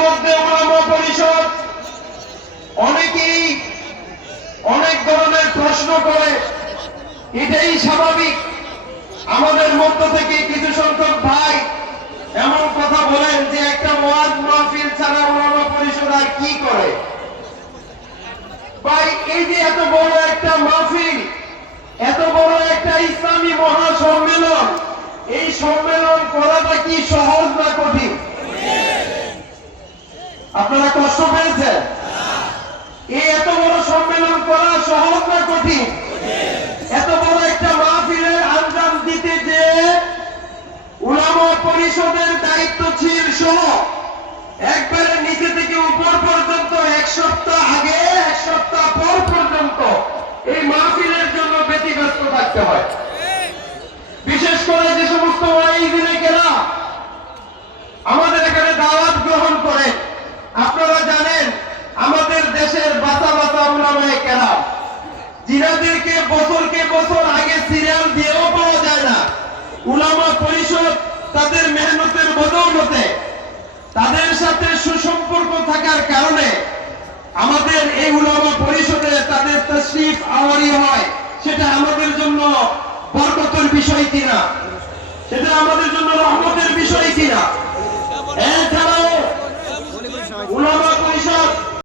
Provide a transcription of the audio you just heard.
ইতিমধ্যে ওলামা পরিষদ অনেকেই অনেক ধরনের প্রশ্ন করে, এটাই স্বাভাবিক। আমাদের মধ্য থেকে কিছু সংখ্যক ভাই এমন কথা বলেন যে একটা ওয়াজ মাহফিল ছাড়া ওলামা পরিষদ আর কি করে। ভাই, এই যে এত বড় একটা মাহফিল, এত বড় একটা ইসলামী মহাসম্মেলন, এই সম্মেলন করাটা কি সহজ না কঠিন? আপনারা কষ্ট পেয়েছেন? এই এত বড় সম্মেলন করা সহজ না কঠিন? এত বড় একটা মাহফিলের আঞ্জাম দিতে যে উলামা পরিষদের দায়িত্বশীল সহ একবারে নিচে থেকে উপর পর্যন্ত এক সপ্তাহ আগে এক সপ্তাহ পর পর্যন্ত এই মাহফিলের জন্য ব্যতিব্যস্ত থাকতে হয়। বিশেষ করে যে সমস্ত ওয়াইজিনেরা আমাদের এখানে দাওয়াত গ্রহণ করে, আপনারা জানেন আমাদের দেশের বাঁচা বাঁচা উলামায়ে কেরাম যিনাদেরকে বছরকে বছর আগে সিরিয়াল দিয়েও পাওয়া যায় না, উলামা পরিষদ তাদের মেহনতের বদৌলতে তাদের সাথে সুসম্পর্ক থাকার কারণে আমাদের এই উলামা পরিষদে তাদের তাশরীফ আওয়ারি হয়। সেটা আমাদের জন্য বরকতের বিষয় কিনা, সেটা আমাদের জন্য রহমতের বিষয় কিনা।